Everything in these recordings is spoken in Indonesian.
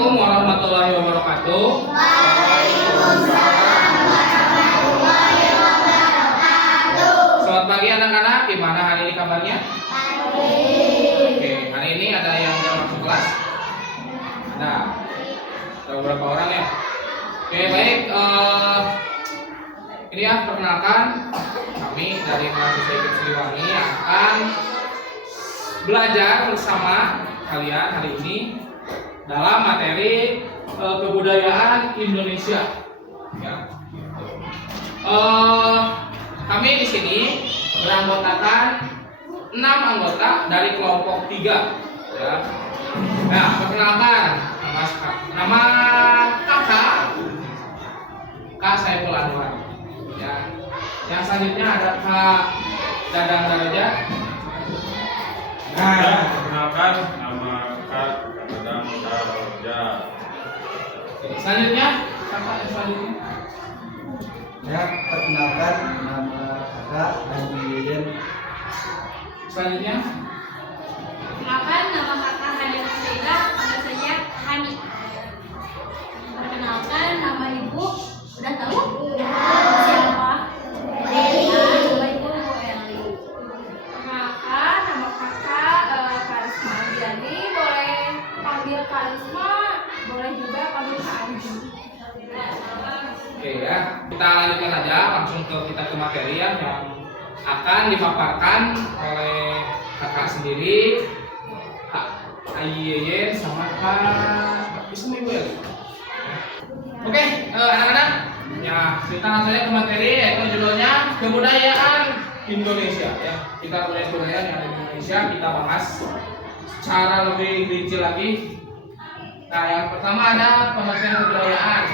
Assalamualaikum warahmatullahi wabarakatuh. Selamat pagi anak-anak. Gimana hari ini kabarnya? Oke, hari ini ada yang udah masuk kelas? Ada beberapa orang ya. Oke, baik. Ini ya, perkenalkan kami dari mahasiswa IPB Siliwangi akan belajar bersama kalian hari ini dalam materi kebudayaan Indonesia. Ya. Kami di sini beranggotakan 6 anggota dari kelompok 3. Ya. Nah, perkenalkan nama kakak Saiful Anwar. Ya. Yang selanjutnya ada Kak Dadang Darajat. Nah, perkenalkan nama Kak Dadang Darajat. Selanjutnya kakak yang selanjutnya. Ya, perkenalkan nama kakak Haji Yeden. Selanjutnya Perkenalkan nama kakak Hania Nusira, panggil saja Hani. Perkenalkan nama ibu, udah tahu? Siapa? Nama ibu Eli. Perkenalkan nama kakak Karisma Ardiani, boleh panggil Karisma, boleh juga panggil Kak Anji. oke ya, kita lanjutkan aja langsung kita ke materi ya, yang akan dipaparkan oleh kakak sendiri, Kak Ayeyen sama Kak Ismu Ibu ya. Oke, anak-anak, ya kita langsung aja ke materi, yaitu judulnya kebudayaan Indonesia ya. Kita punya kebudayaan yang ada di Indonesia, kita bahas secara lebih rinci lagi. Nah, yang pertama ada pengertian kebudayaan.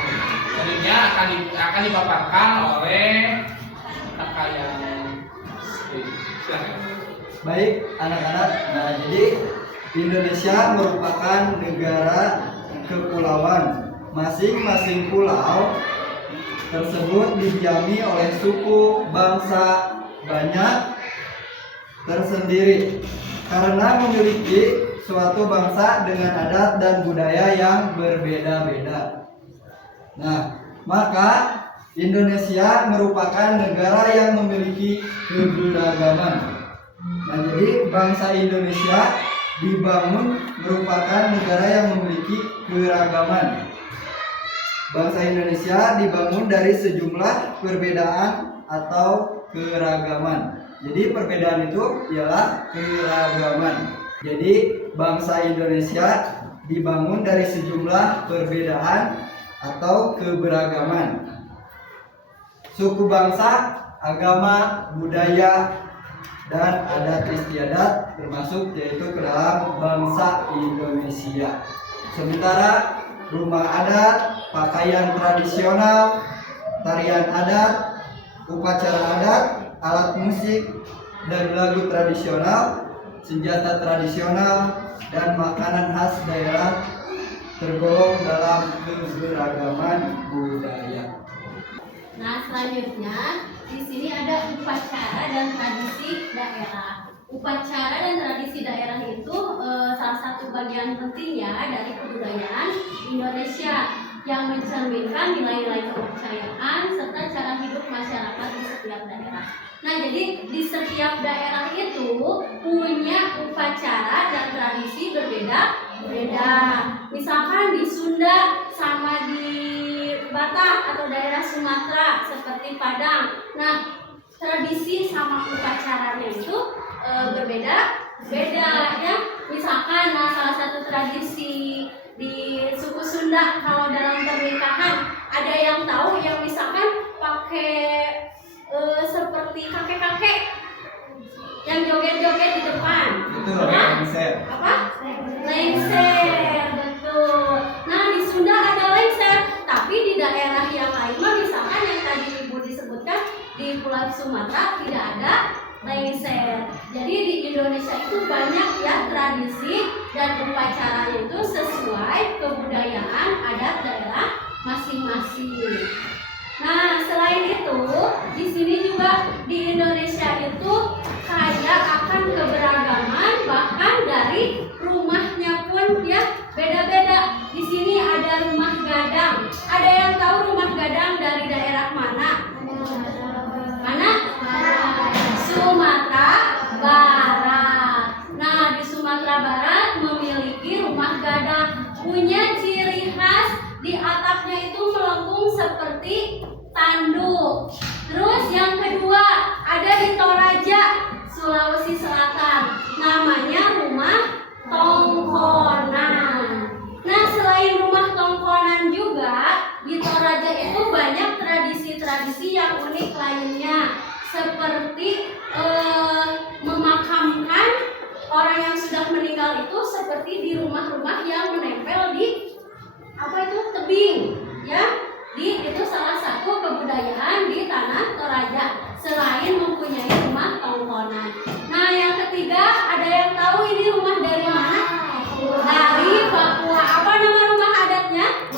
Selanjutnya akan dipaparkan oleh kakak yang silakan. Baik, anak-anak. Nah, jadi Indonesia merupakan negara kepulauan. Masing-masing pulau tersebut didiami oleh suku bangsa banyak tersendiri karena memiliki suatu bangsa dengan adat dan budaya yang berbeda-beda. Nah, maka Indonesia merupakan negara yang memiliki keberagaman. Nah, jadi bangsa Indonesia dibangun merupakan negara yang memiliki keragaman. Bangsa Indonesia dibangun dari sejumlah perbedaan atau keragaman. Jadi perbedaan itu ialah keragaman. Jadi bangsa Indonesia dibangun dari sejumlah perbedaan atau keberagaman. Suku bangsa, agama, budaya, dan adat istiadat termasuk yaitu ke dalam bangsa Indonesia. Sementara rumah adat, pakaian tradisional, tarian adat, upacara adat, alat musik dan lagu tradisional, senjata tradisional, dan makanan khas daerah tergolong dalam keberagaman budaya. Nah, selanjutnya di sini ada upacara dan tradisi daerah. Upacara dan tradisi daerah itu salah satu bagian pentingnya dari kebudayaan Indonesia yang mencerminkan nilai-nilai kepercayaan serta cara hidup masyarakat di setiap daerah. Nah, jadi di setiap daerah itu punya upacara dan tradisi berbeda-beda. Misalkan di Sunda sama di Batak atau daerah Sumatera seperti Padang. Nah, tradisi sama upacaranya itu berbeda-beda ya. Misalkan salah satu tradisi di suku Sunda kalau dalam pernikahan ada yang tahu yang misalkan pakai seperti kakek-kakek yang joget-joget di depan. Betul, lengser. Apa? Lengser, betul. Nah, di Sunda ada lengser, tapi di daerah yang lain mah misalkan yang tadi Ibu disebutkan di Pulau Sumatera tidak ada lengser. Jadi di Indonesia itu banyak ya tradisi dan upacaranya itu sesuai kebudayaan adat daerah masing-masing. Nah, selain itu, di sini juga di Indonesia itu kaya akan keberagaman, bahkan dari rumahnya pun ya beda-beda. Di sini Ada yang tahu rumah gadang dari daerah mana? Mana? Sumatera Barat. Nah, di Sumatera Barat memiliki rumah gadang, punya ciri khas di atapnya itu melengkung seperti tanduk. Terus yang kedua ada di Toraja, Sulawesi Selatan, namanya rumah tongkonan. Nah, selain rumah tongkonan juga di Toraja itu banyak tradisi-tradisi yang unik lainnya, seperti memakamkan orang yang sudah meninggal itu seperti di rumah-rumah yang menempel di tebing, ya. Itu salah satu kebudayaan di tanah Toraja selain mempunyai rumah tongkonan. Nah, yang ketiga ada yang tahu ini rumah dari mana? Dari Papua. Apa nama rumah adatnya?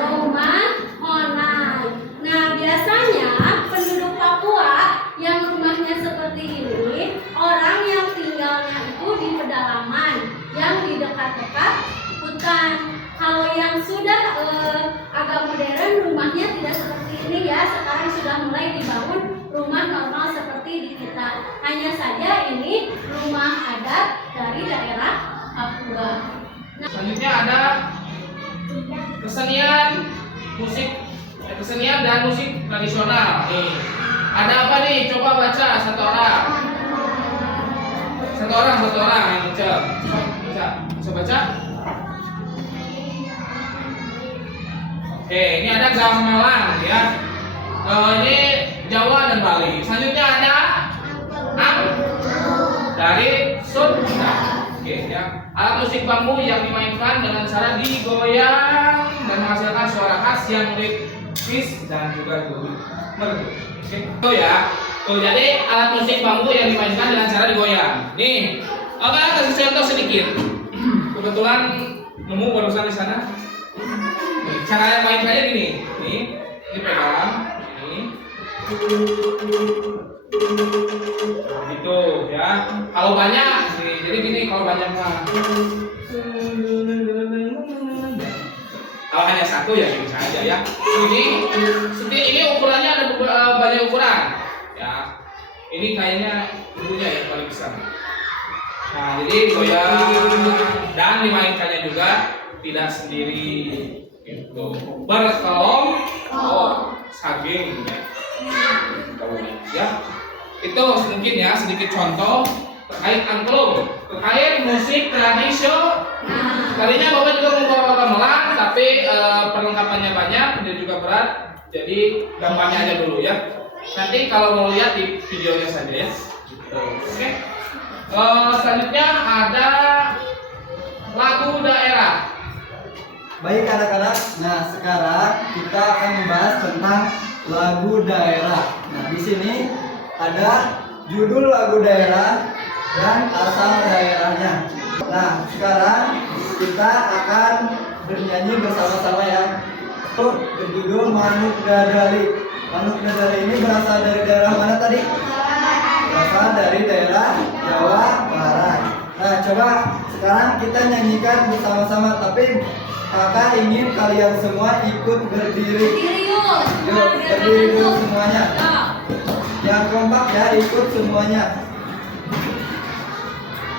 Rumah Honai. Nah, biasanya penduduk Papua yang rumahnya seperti ini, orang yang tinggalnya itu di pedalaman yang di dekat-dekat hutan. Kalau yang sudah agak modern, rumahnya tidak seperti ini ya. Sekarang sudah mulai dibangun rumah normal seperti di kita. Hanya saja ini rumah adat dari daerah Papua. Nah, Selanjutnya ada kesenian dan musik tradisional. Nih, ada apa nih? Coba baca satu orang yang bisa baca. Oke, ini ada gamelan ya. Ini Jawa dan Bali. Selanjutnya ada dari Sunda. Oke, ya. Alat musik bambu yang dimainkan dengan cara digoyang dan menghasilkan suara khas yang ritmis dan juga merdu. Oke, itu ya. Tuh, jadi alat musik bambu yang dimainkan dengan cara digoyang. Nih, kasih contoh sedikit. Kebetulan nemu barusan di sana. Nih, cara mainkannya gini. Nih, ini pegang. Ini. Gitu ya. Kalau banyak, nih, jadi gini kalau banyak mah. Kalau hanya satu ya bisa aja ya. Ini ukurannya ada banyak ukuran. Ya. Ini kayaknya dulunya yang paling besar. Nah, jadi goyang dan dimainkannya juga tidak sendiri. Gitu. Berkelompok saging ya. Itu mungkin ya sedikit contoh terkait angklung, terkait musik tradisional. Tadinya Bapak juga membawa gamelan, tapi perlengkapannya banyak dan juga berat. Jadi gambarnya aja dulu ya. Nanti kalau mau lihat di videonya saja ya. Oke. Selanjutnya ada lagu daerah. Baik anak-anak, nah sekarang kita akan membahas tentang lagu daerah. Nah, di sini ada judul lagu daerah dan asal daerahnya. Nah, sekarang kita akan bernyanyi bersama-sama ya. Berjudul Manuk Dadali. Manuk Dadali ini berasal dari daerah mana tadi? Berasal dari daerah Jawa Barat. Nah, coba sekarang kita nyanyikan bersama-sama, tapi kakak ingin kalian semua ikut berdiri. Yuk, berdiri dulu semuanya. Yang kompak ya, ikut semuanya.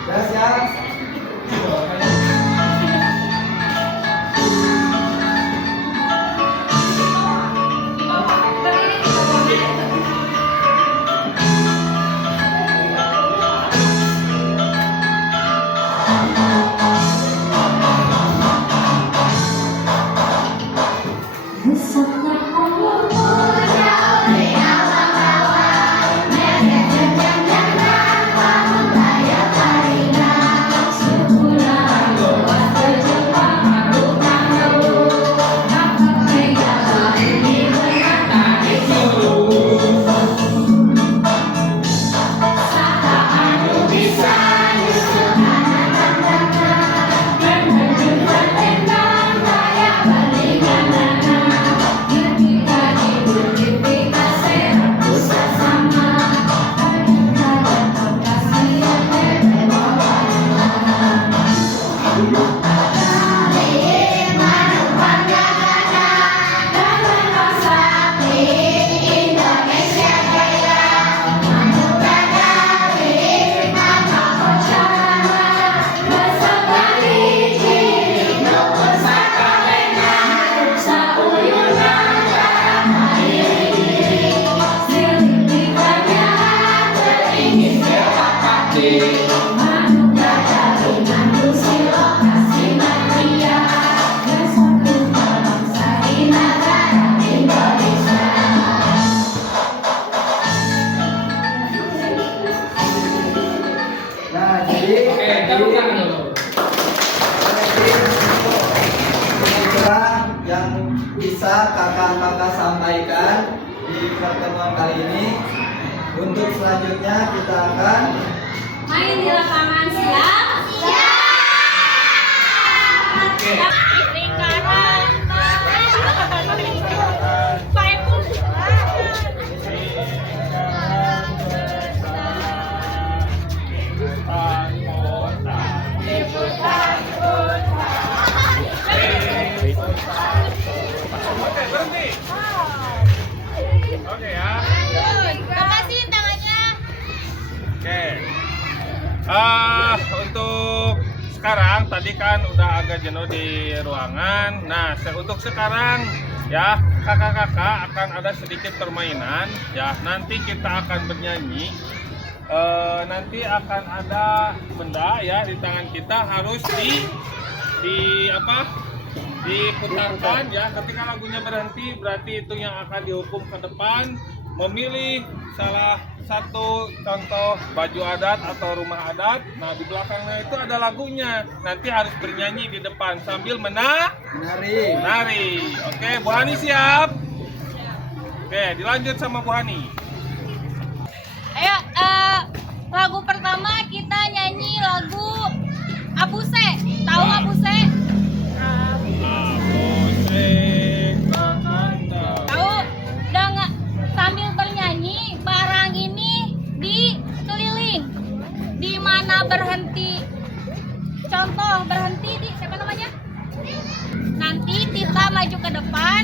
Ya, siap. Syukurlah yang bisa kakak-kakak sampaikan di pertemuan kali ini. Untuk selanjutnya kita akan main di lapangan. Siap? Oke. Oke, berhenti. Oke ya. Lepasin tangannya. Oke. Untuk sekarang tadi kan udah agak jenuh di ruangan. Nah, untuk sekarang ya kakak-kakak akan ada sedikit permainan. Ya, nanti kita akan bernyanyi. Nanti akan ada benda ya di tangan kita harus diputarkan ya. Ketika lagunya berhenti berarti itu yang akan dihukum ke depan memilih salah satu contoh baju adat atau rumah adat. Nah, di belakangnya itu ada lagunya. Nanti harus bernyanyi di depan sambil menari. Oke, Bu Hani siap? Oke, dilanjut sama Bu Hani. Ayo, lagu pertama kita nyanyi lagu Abuse. Tahu Abuse? Tahu? Udah nggak? Sambil bernyanyi, barang ini dikeliling. Di mana berhenti? Contoh berhenti di siapa namanya? Nanti kita maju ke depan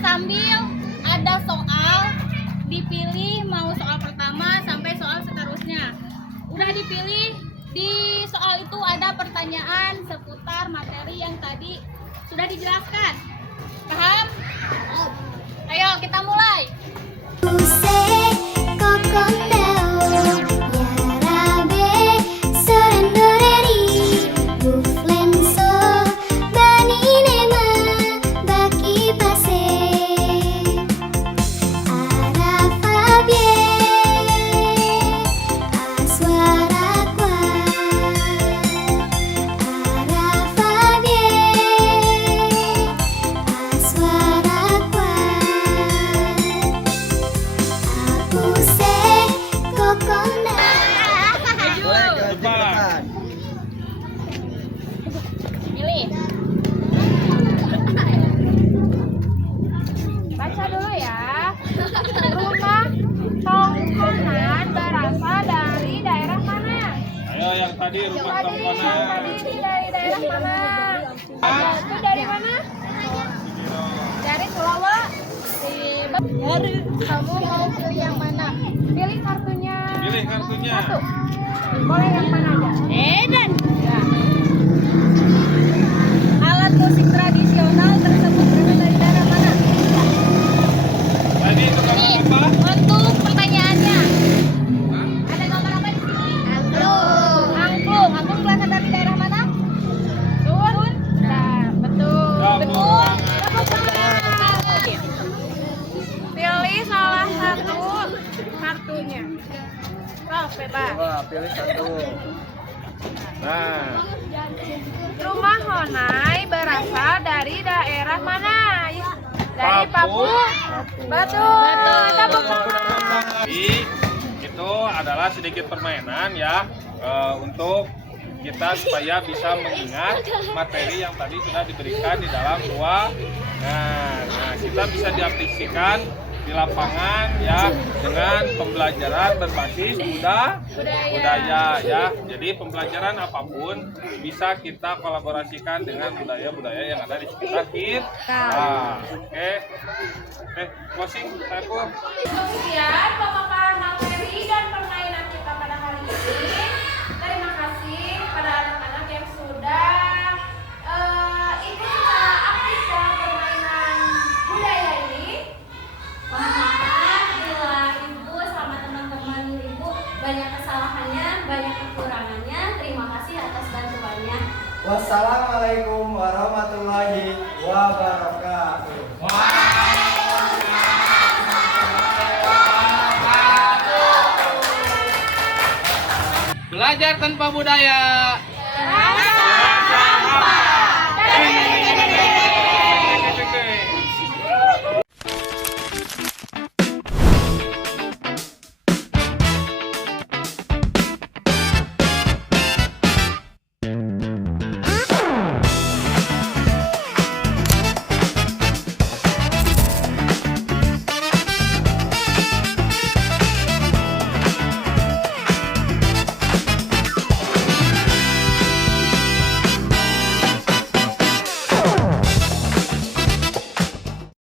sambil ada soal dipilih mau soal pertama sampai soal seterusnya. Udah dipilih, di soal itu ada pertanyaan seputar materi yang tadi sudah dijelaskan. Paham? Ayo kita mulai. Pilih. Baca dulu ya. Rumah tongkonan berasal dari daerah mana? Ayo yang tadi rumah tongkonan. Tadi dari daerah mana? Itu dari mana? Dari Sulawesi. Dari kamu mau pilih yang mana? Pilih kartunya. Pilih kartunya. Satu. Boleh yang mana aja? Dan. Ya. Alat musik tradisional tersebut berasal dari daerah mana? Tadi itu gambar Nih, apa? untuk pertanyaannya. Ada gambar apa di sini? Angklung. Angklung berasal dari daerah mana? Sunda. Betul. Betul. Tepuk tangan. Pilih salah satu kartunya. Oh, bebas. Wah, pilih satu. Nah, Rumah Honai berasal dari daerah mana? Dari Papua. Betul. Tepuk tangan. jadi itu adalah sedikit permainan ya untuk kita supaya bisa mengingat materi yang tadi sudah diberikan di dalam ruang. Nah, kita bisa diaplikasikan di lapangan ya dengan pembelajaran berbasis budaya ya. Jadi pembelajaran apapun bisa kita kolaborasikan dengan budaya-budaya yang ada di sekitar kita. Oke, closing aku. Sekian pemaparan materi dan permainan kita pada hari ini. Terima kasih kepada anak-anak yang sudah ikut secara aktif dalam permainan budaya ini. Mohon maaf bila Ibu sama teman-teman Ibu banyak kesalahannya, banyak kekurangannya. Terima kasih atas bantuannya. Wassalamualaikum warahmatullahi wabarakatuh. Belajar tanpa budaya